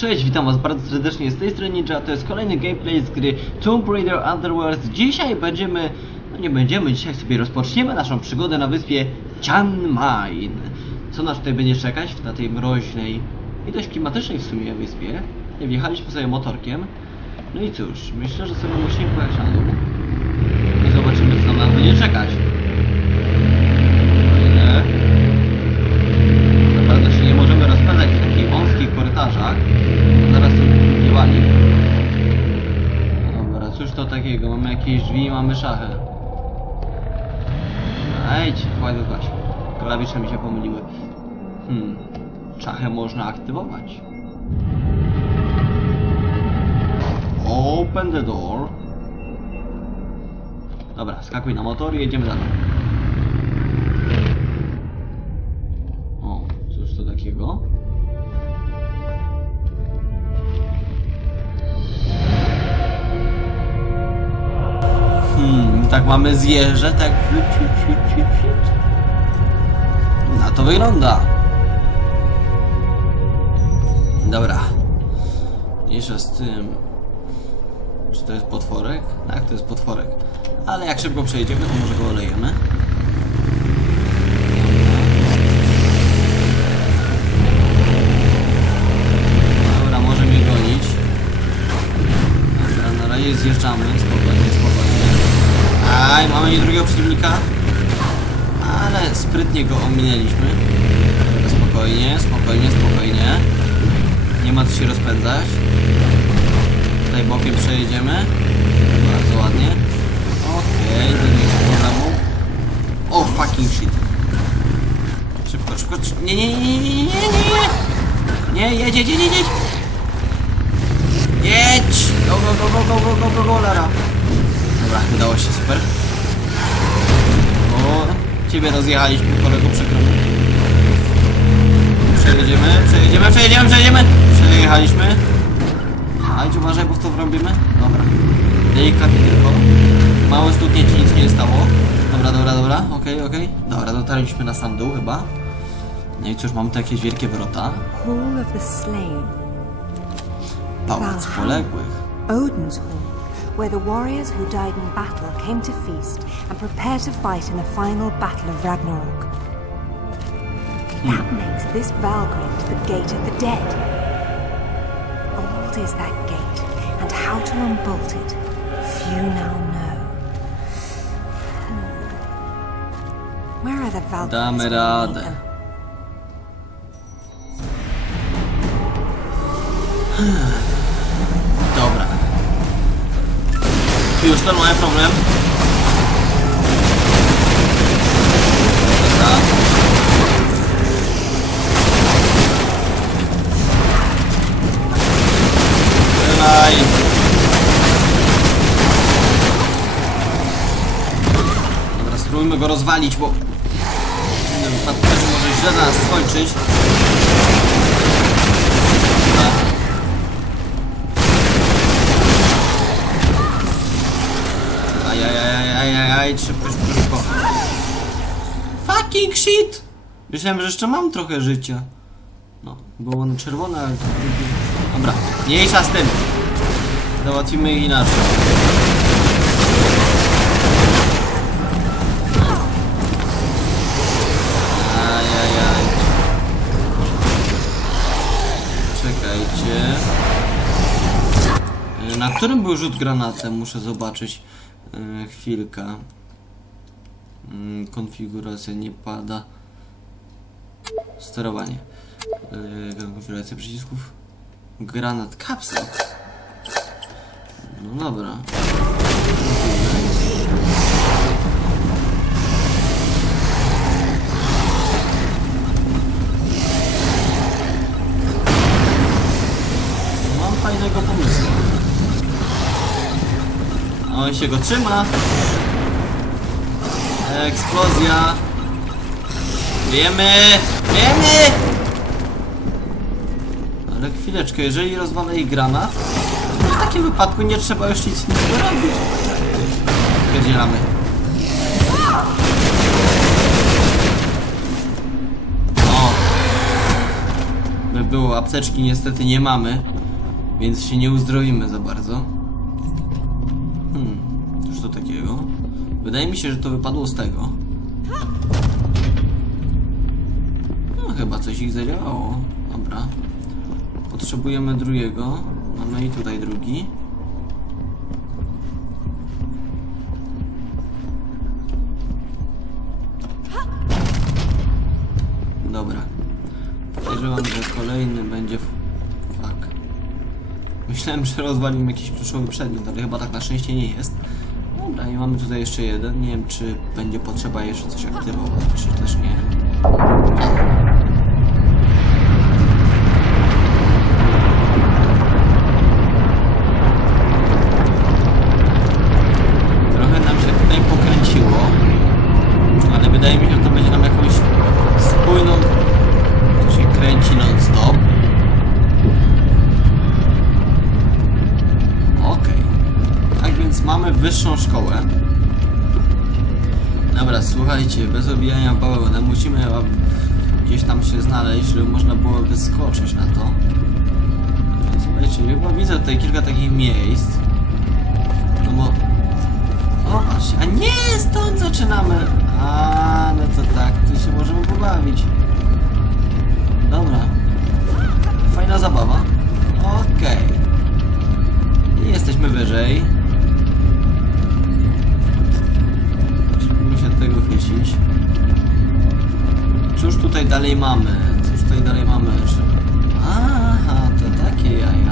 Cześć, witam was bardzo serdecznie z tej strony Ninja, to jest kolejny gameplay z gry Tomb Raider Underworld. Dzisiaj będziemy, no nie będziemy, dzisiaj sobie rozpoczniemy naszą przygodę na wyspie Chiang-Mai. Co nas tutaj będzie czekać na tej mroźnej i dość klimatycznej w sumie wyspie? Wjechaliśmy sobie motorkiem. No i cóż, myślę, że sobie musimy pojechać na dół. I zobaczymy co nas będzie czekać. Fajne. Naprawdę się nie możemy rozpędzać w takich wąskich korytarzach. Zaraz to nie wali. Dobra, cóż to takiego? Mamy mamy szachę. Ejdź, chłaj wypaść. Klawisze mi się pomyliły. Hmm, szachę można aktywować. Open the door. Dobra, skakuj na motor i jedziemy dalej. Tak mamy zjeżdżę, tak. Na to wygląda. Dobra. Mniejsza z tym. Czy to jest potworek? Tak, to jest potworek. Ale jak szybko przejdziemy, to może go olejemy. Dobra, może mnie gonić. Dobra, na razie zjeżdżamy. Spokojnie. Aj, mamy drugiego przeciwnika. Ale sprytnie go ominęliśmy. Spokojnie, spokojnie, spokojnie. Nie ma co się rozpędzać. Tutaj bokiem przejedziemy. Bardzo ładnie. Okej, to nie ma problemu. O, fucking shit. Szybko, szybko. szy- Nie, nie, nie, nie, nie, nie, nie, nie. Jedź, jedź, jedź, jedź. Jedź! Go, go, go, go, go, go, go, go, go, Lara. Dobra, udało się, super. O, ciebie rozjechaliśmy, kolego, przykro mi. Przejedziemy, przejedziemy, przejedziemy, przejedziemy! Przejechaliśmy. Ajdź, uważaj, bo w to wrąbimy. Dobra. Delikatnie tylko. Małe stuknięcie, nic nie stało. Dobra, dobra, dobra, okej, okej. Dobra, dotarliśmy na sam dół chyba. No i cóż, mamy tu jakieś wielkie wrota. Hall of the Slain, Pałac poległych. Odin's Hall, where the warriors who died in battle came to feast and prepare to fight in the final battle of Ragnarok. That makes this Valgrind the gate of the dead. Old is that gate, and how to unbolt it, few now know. Hmm. Where are the when Już to mamy problem. Dobra. Spróbujmy go rozwalić, bo... W innym wypadku może źle na nas skończyć. Ajajajajajaj, szybko, szybko. Fucking shit! Myślałem, że jeszcze mam trochę życia. No, było ono czerwone, ale to drugie... Dobra, mniejsza z tym. Załatwimy ich inaczej. Czekajcie. E, Na którym był rzut granatem? Muszę zobaczyć. E, chwilka. Mm, konfiguracja nie pada. Sterowanie. E, konfiguracja przycisków. Granat kapsel. No dobra. Mam fajnego pomysłu. On się go trzyma. Eksplozja. Wiemy! Wiemy! Ale chwileczkę, jeżeli rozwalę jej granat, to w takim wypadku nie trzeba już nic innego robić. Pierdzielamy. O! By było, apteczki niestety nie mamy. Więc się nie uzdrowimy za bardzo. Hmm, cóż to takiego? Wydaje mi się, że to wypadło z tego. No chyba coś ich zadziałało. Dobra. Potrzebujemy drugiego. Mamy i tutaj drugi. Dobra. Podejrzewam, że kolejny będzie... Fuck. Myślałem, że rozwalił jakiś kluczowy przedmiot, ale chyba tak na szczęście nie jest. Dobra, i mamy tutaj jeszcze jeden. Nie wiem, czy będzie potrzeba jeszcze coś aktywować, czy też nie. Wyższą szkołę. Dobra, słuchajcie, bez obijania bawełny musimy gdzieś tam się znaleźć, żeby można było wyskoczyć na to. Słuchajcie, chyba widzę tutaj kilka takich miejsc. No bo... O, a nie, stąd zaczynamy! A, no to tak, tu się możemy pobawić. Dobra. Fajna zabawa. Okej. I jesteśmy wyżej. Tego. Cóż tutaj dalej mamy? Cóż tutaj dalej mamy? Aha, to takie jaja.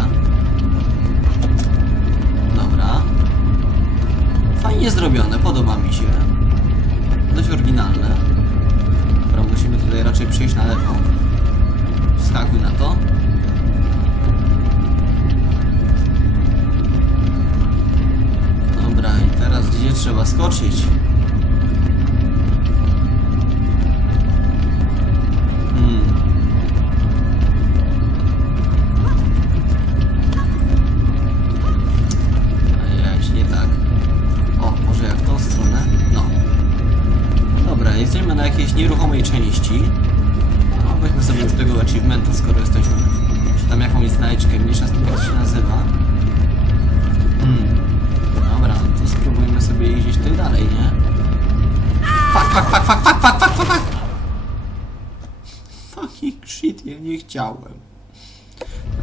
Shit, ja nie chciałem.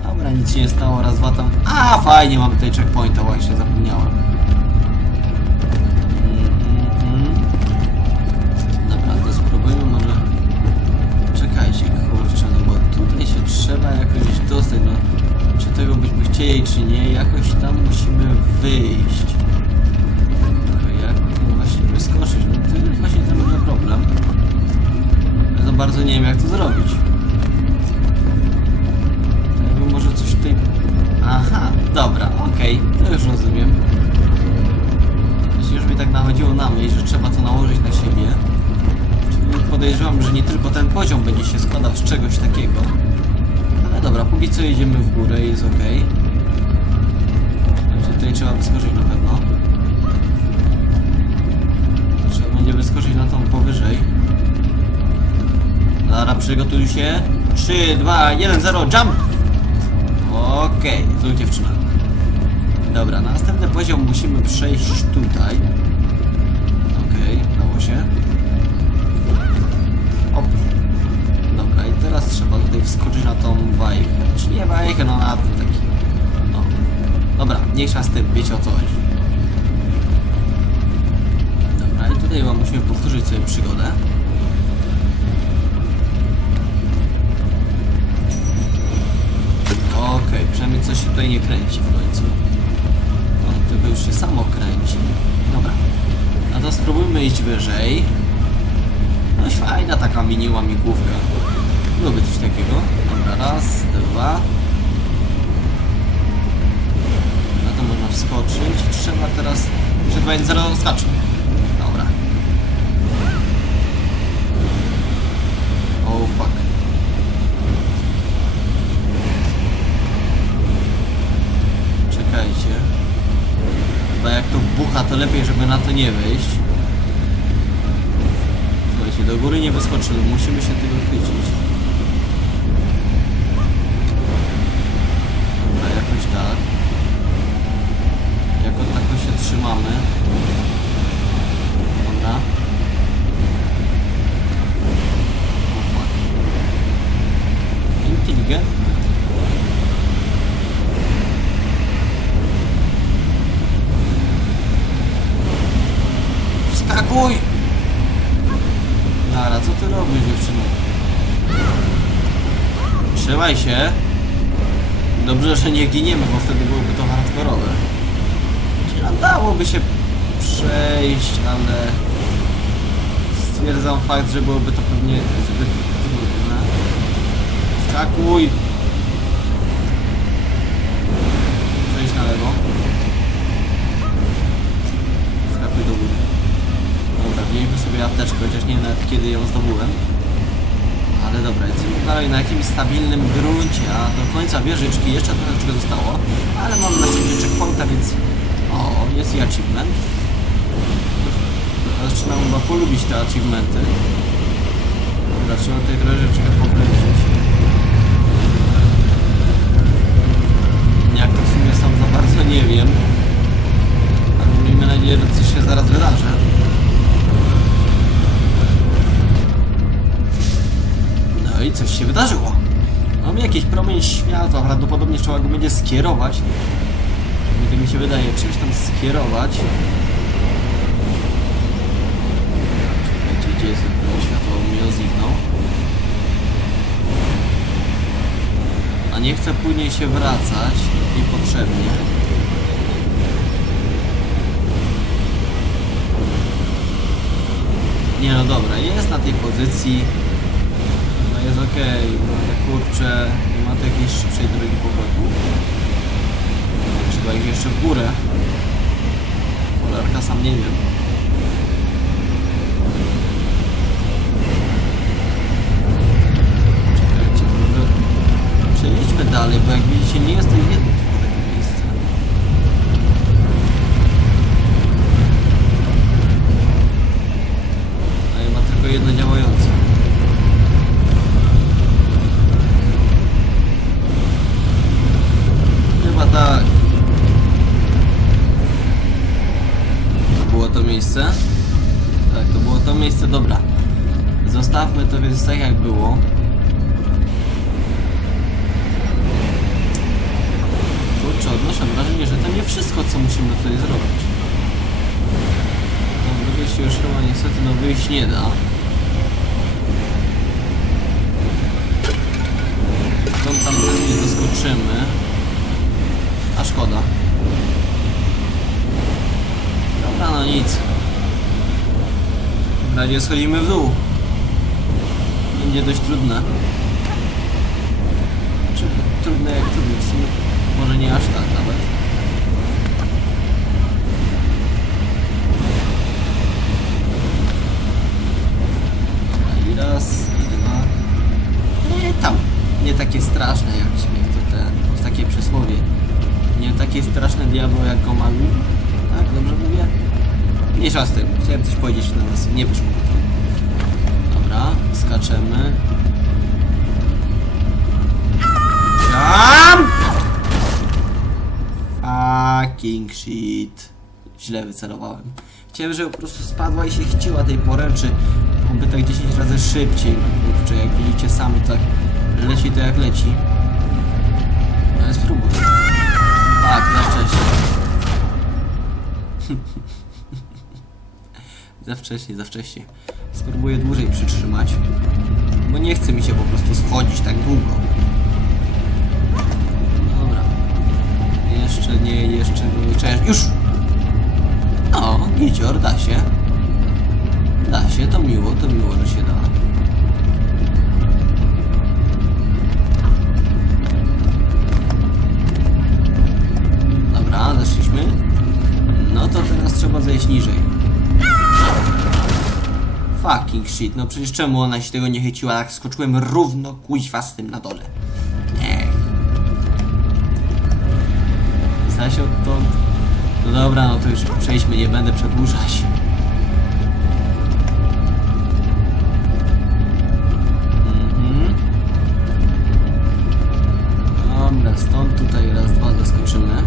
Dobra, nic się nie stało, raz, dwa tam... A, fajnie, mamy tutaj checkpointa, właśnie, zapomniałem. Mhm. Dobra, to spróbujmy może... Czekajcie, kurczę, no bo tutaj się trzeba jakoś dostać, no... Czy tego byśmy chcieli, czy nie, jakoś tam musimy wyjść. Tylko jak no właśnie wyskoczyć? No to jest właśnie ten problem. Ja za bardzo nie wiem, jak to zrobić. Aha, dobra, okej, to już rozumiem. Już mi tak nachodziło na myśl, że trzeba to nałożyć na siebie. Czyli podejrzewam, że nie tylko ten poziom będzie się składał z czegoś takiego. Ale dobra, póki co jedziemy w górę jest ok. Także tutaj trzeba wyskoczyć na pewno. Trzeba będzie wyskoczyć na tą powyżej. Dobra, przygotuj się. 3, 2, 1, 0, jump! Okej, okay, tu dziewczyna. Dobra, następny poziom musimy przejść tutaj. Okej, dało się. Op. Dobra, i teraz trzeba tutaj wskoczyć na tą wajchę. Czy nie wajchę, no na taki. No. Dobra, mniejsza z tym, wiecie o co. Dobra, i tutaj chyba musimy powtórzyć sobie przygodę. Okej, przynajmniej coś się tutaj nie kręci w końcu. No, tylko już się samo kręci. Dobra. No to spróbujmy iść wyżej. No fajna taka mini łamigłówka. Lubię coś takiego. Dobra, raz, dwa. Na to można wskoczyć. Trzeba teraz... Że 2 0 skacze. Dobra. Oh fuck. Czekajcie. Chyba jak to bucha, to lepiej, żeby na to nie wejść. Słuchajcie, do góry nie wyskoczymy, musimy się tego chwycić. Dobra, jakoś tak. drogę. Wskakuj! Trzymaj się. Dobrze, że nie giniemy, bo wtedy byłoby to hardkorowe. Czy no, dałoby się przejść, ale stwierdzam fakt, że byłoby to pewnie zbyt trudne. Skakuj! Przejdź na lewo. Skakuj do góry. Wzięliśmy sobie apteczkę, chociaż nie wiem nawet kiedy ją zdobyłem. Ale dobra, jesteśmy dalej na jakimś stabilnym gruncie, a do końca wieżyczki jeszcze troszeczkę zostało, ale mam na sobie checkpointa, więc... O, jest i achievement. Zaczynam chyba polubić te achievementy. Dobra, trzeba tutaj troszeczkę pokręcić. Jak to w sumie sam za bardzo nie wiem. Ale miejmy nadzieję, że coś się zaraz coś się wydarzyło. Mam jakiś promień światła, prawdopodobnie trzeba go będzie skierować. Tak mi się wydaje, czymś tam skierować. Czekajcie, gdzie jest światła, bo mi zniknął. A nie chcę później się wracać niepotrzebnie. Nie no dobra, jest na tej pozycji. Jest ale kurczę, nie ma tu jakiejś szybszej drogi powrotu. Trzeba iść jeszcze w górę. Polarka sam nie wiem. Czekajcie, może przejdźmy dalej, bo jak widzicie nie jest to Tak jak było. Kurczę, odnoszę wrażenie, że to nie wszystko, co musimy tutaj zrobić. No, wyjść już chyba niestety no wyjść nie da. Stąd tam też nie doskoczymy. A szkoda. Dobra, no nic. W razie schodzimy w dół. Będzie dość trudne. Czy trudne jak trudne, może nie aż tak nawet. I raz, i dwa. Nie tam. Nie takie straszne jak się to te, jest takie przysłowie. Nie takie straszne diabło jak go maluj. Tak, dobrze mówię? Mniejsza z tym. Chciałem coś powiedzieć na nas. Nie wyszło. Dobra, skaczemy. Tam! Fucking shit. Źle wycelowałem. Chciałem, żeby po prostu spadła i się chciła tej poręczy. Byłoby tak 10 razy szybciej. Kurczę, jak widzicie sami, tak leci to jak leci. Ale spróbuj. Tak, za wcześnie. Za wcześnie, za wcześnie. Spróbuję dłużej przytrzymać. Bo nie chce mi się po prostu schodzić tak długo. Dobra. Jeszcze nie, jeszcze nie. Cześć, już! No, gicior, da się. Da się, to miło, to miło, że się da. Dobra, zeszliśmy. No to teraz trzeba zejść niżej. Fucking shit, no przecież czemu ona się tego nie chyciła, jak skoczyłem równo kuźwa z tym na dole. Nie. Zaś odtąd... No dobra, no to już przejdźmy, nie będę przedłużać. Mhm. Dobra, stąd tutaj raz, dwa zaskoczymy.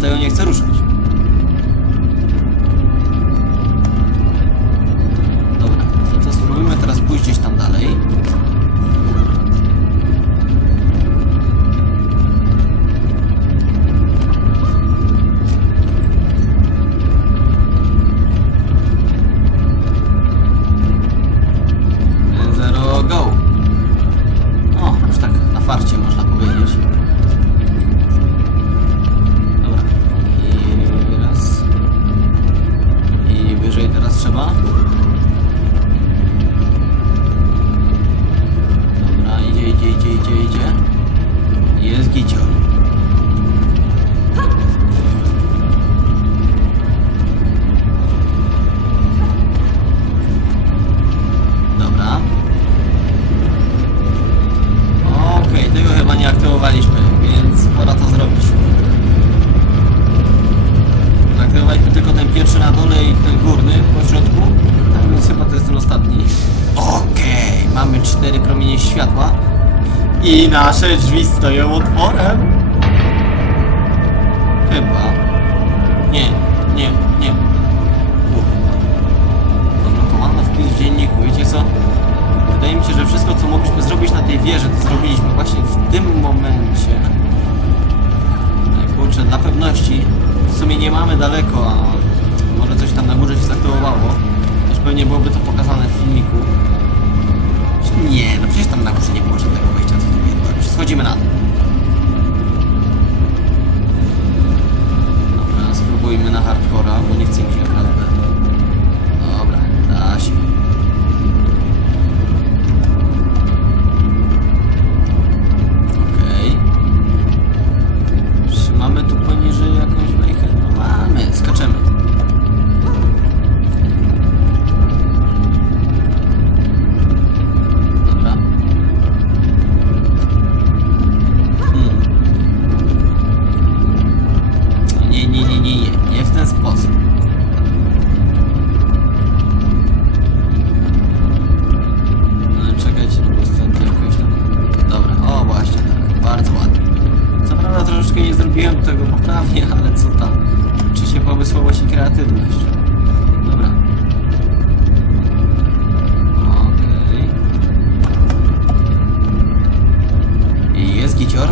ja tego nie chcę ruszać. I nasze drzwi stoją otworem. szykujmy na hardcora, bo nie chcę mi się Wicior?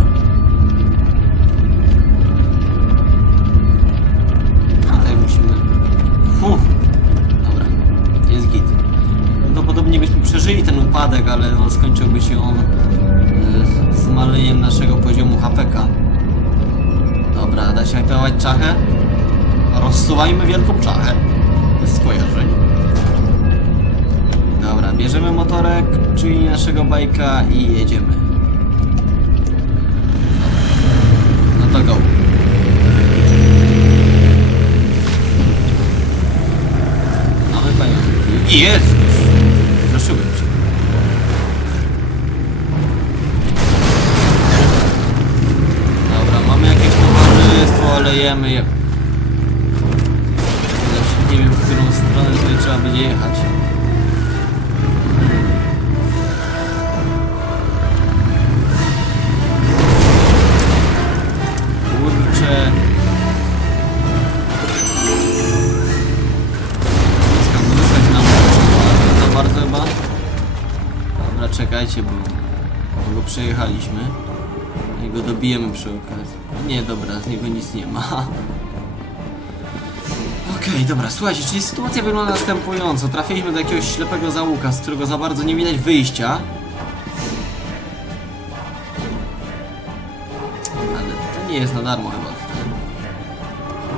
Tutaj musimy... Uff. Dobra, jest git. Prawdopodobnie byśmy przeżyli ten upadek, ale no, skończyłby się on e, z malejem naszego poziomu HPK. Dobra, da się aktywować czachę? Rozsuwajmy wielką czachę. Bez skojarzeń. Dobra, bierzemy motorek, czyli naszego bajka i jedziemy. Jest! Straszyłem się. Dobra, mamy jakieś towarzystwo, ale jemy je. Znaczy, nie wiem, w którą stronę tutaj trzeba będzie jechać. Go przejechaliśmy. I go dobijemy przy okazji. Nie, dobra, z niego nic nie ma. Okej, dobra, słuchajcie, czyli sytuacja wygląda następująco. Trafiliśmy do jakiegoś ślepego załuka, z którego za bardzo nie widać wyjścia. Ale to nie jest na darmo chyba.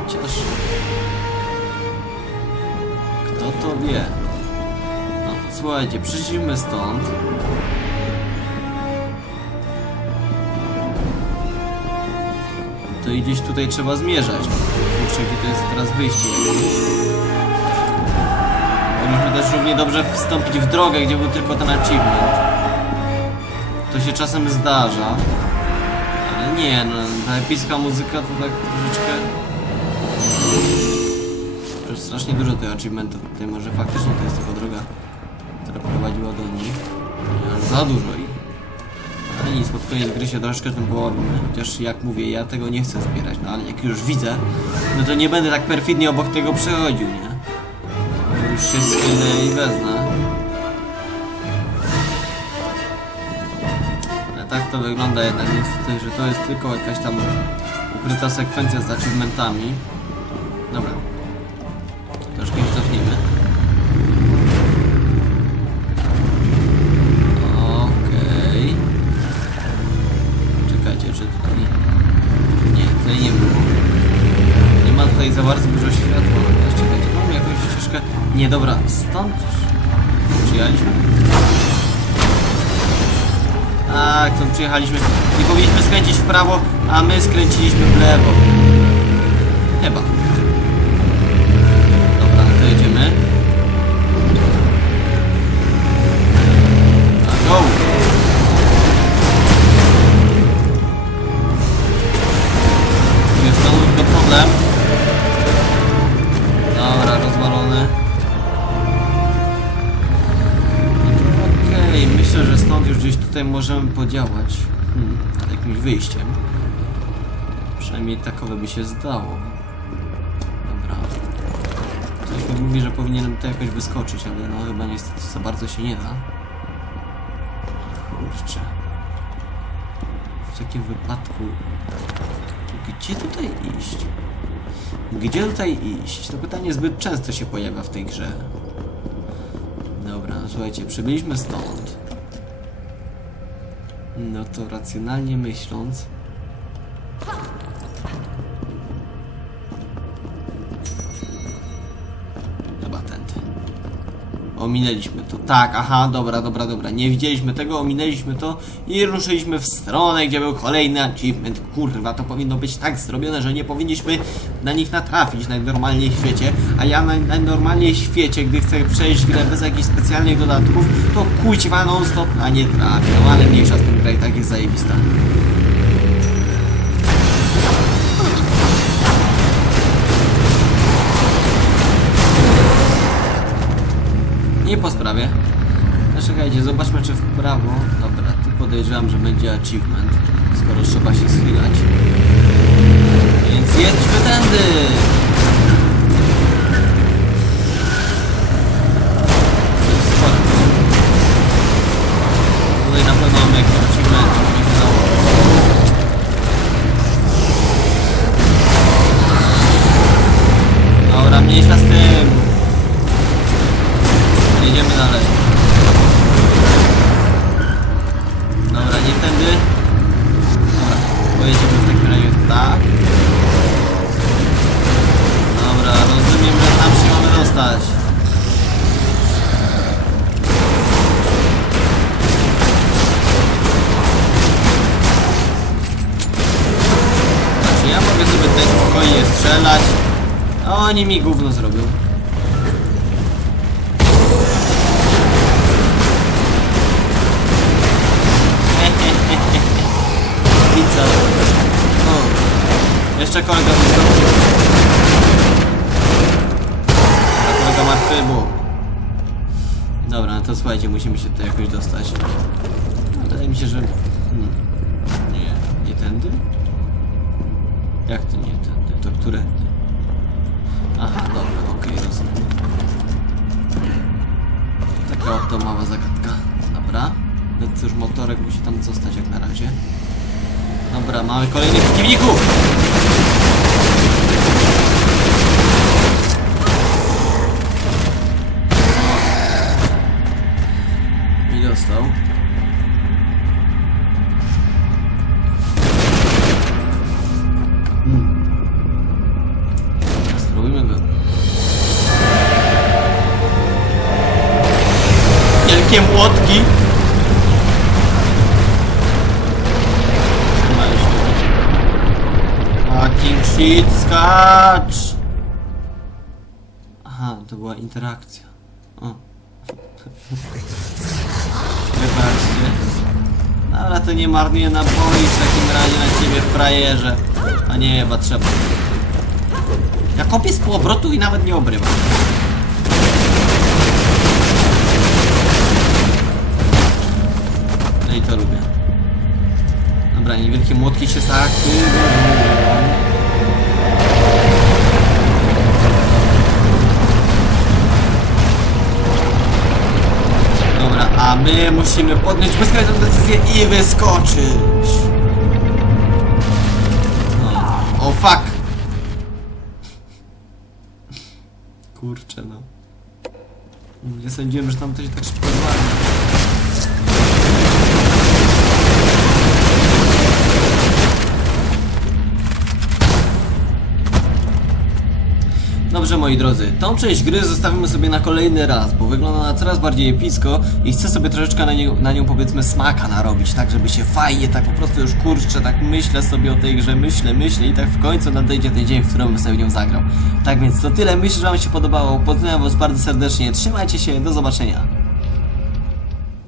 Chociaż... Kto to wie? No, słuchajcie, przyszliśmy stąd. To i gdzieś tutaj trzeba zmierzać. Kurczę, to jest teraz wyjście. Mogliśmy też równie dobrze wstąpić w drogę, gdzie był tylko ten achievement. To się czasem zdarza. Ale nie, no, ta epicka muzyka to tak troszeczkę... Jest strasznie dużo tych achievementów tutaj, może faktycznie to jest tylko droga, która prowadziła do nich. Za dużo Ale nic, pod koniec gry się troszeczkę tym połowimy. Chociaż jak mówię, ja tego nie chcę zbierać, no ale jak już widzę, no to nie będę tak perfidnie obok tego przechodził, nie? Już się schylę i wezmę. Ale tak to wygląda jednak niestety, że to jest tylko jakaś tam ukryta sekwencja z achievementami. Dobra, stąd przyjechaliśmy. Tak, stąd przyjechaliśmy. Nie powinniśmy skręcić w prawo, a my skręciliśmy w lewo. Chyba. Możemy podziałać. Hmm, jakimś wyjściem. Przynajmniej takowe by się zdało. Dobra. Ktoś mi mówi, że powinienem to jakoś wyskoczyć, ale no chyba niestety za bardzo się nie da. Kurczę. W takim wypadku... Gdzie tutaj iść? Gdzie tutaj iść? To pytanie zbyt często się pojawia w tej grze. Dobra, słuchajcie, przybyliśmy stąd. No to racjonalnie myśląc... Chyba tędy. Ominęliśmy to. Tak, aha, dobra, dobra, dobra. Nie widzieliśmy tego, ominęliśmy to i ruszyliśmy w stronę, gdzie był kolejny achievement. Kurwa, to powinno być tak zrobione, że nie powinniśmy na nich natrafić najnormalniej w świecie. A ja na, najnormalniej w świecie, gdy chcę przejść grę bez jakichś specjalnych dodatków, to kućwa non stop, a nie trafię. No ale mniejsza z tym gra i tak jest zajebista. I po sprawie. Czekajcie, zobaczmy czy w prawo. Dobra, tu podejrzewam, że będzie achievement, skoro trzeba się schylać. Więc jedźmy tędy! To strzelać. Oni mi gówno zrobią. I co? O. Jeszcze kolega wyskoczył. A kolega martwy był. Dobra, no to słuchajcie, musimy się tutaj jakoś dostać. No, wydaje mi się, że... Hmm. Nie, nie tędy? Jak to nie tędy? To którędy? Aha, dobra, okej, rozumiem. Taka oto mała zagadka. Dobra. No cóż, motorek musi tam zostać jak na razie. Dobra, mamy kolejnych przeciwników! I dostał. Shit, skacz! Aha, to była interakcja. O. Wybaczcie. Dobra, to nie marnuję naboi w takim razie na ciebie frajerze. A nie, chyba trzeba. Ja kopię z półobrotu i nawet nie obrywam. No i to lubię. Dobra, niewielkie młotki się zaktywują. Musimy podjąć błyskawiczną decyzję i wyskoczyć. O, o fuck. Kurczę no. Nie sądziłem, że tam to się tak szybko zwalnia. Dobrze moi drodzy, tą część gry zostawimy sobie na kolejny raz, bo wygląda na coraz bardziej epicko i chcę sobie troszeczkę na nią, na nią powiedzmy smaka narobić, tak żeby się fajnie, tak po prostu już kurczę, tak myślę sobie o tej grze, myślę, myślę i tak w końcu nadejdzie ten dzień, w którym sobie nią zagrał. Tak więc to tyle, myślę, że wam się podobało, pozdrawiam was bardzo serdecznie, trzymajcie się, do zobaczenia.